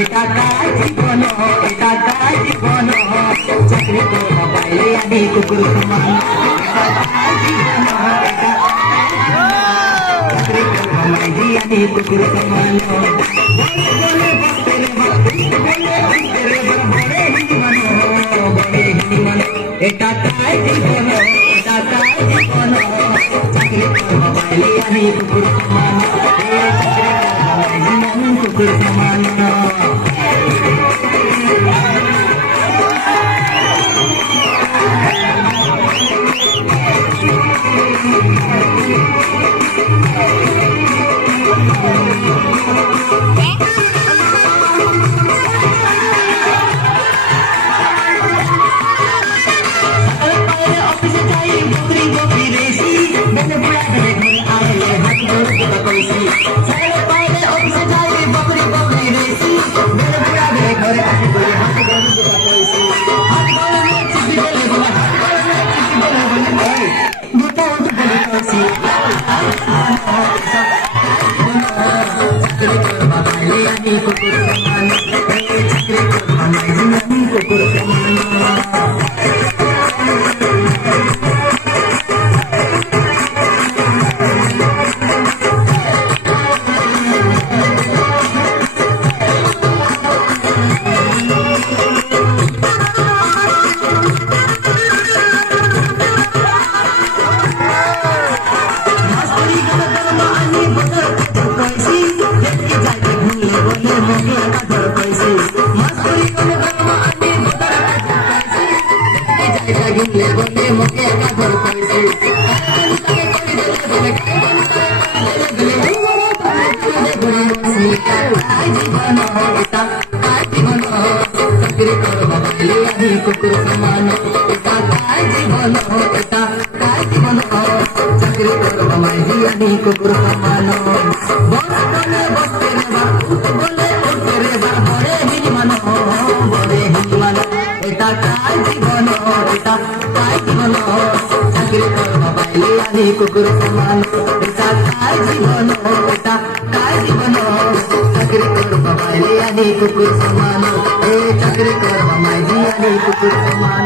এটা কার জীবন এটা কার জীবন চাকরি করব বাইরে আমি কুকুর সমান এটা কার জীবন এটা চাকরি করব বাইরে আমি কুকুর সমান বলে বসতে রে বলে বসতে রে বড়ে হিন্দি মানো এটা কার জীবন এটা কার জীবন চাকরি করব বাইরে আমি কুকুর সমান চাকরি করব বাইরে আমি কুকুর সমান कुकुर समान चाकरी करो हमारी यानी कुकुर समान बस बोले बसते रे बा बोले उठते रे बा बड़े ही मानो एटा काय जीवन एटा काय जीवन चाकरी करो हमारी यानी कुकुर समान एटा काय जीवन एटा काय जीवन चाकरी करो हमारी यानी कुकुर समान चाकरी करो हमारी यानी कुकुर समान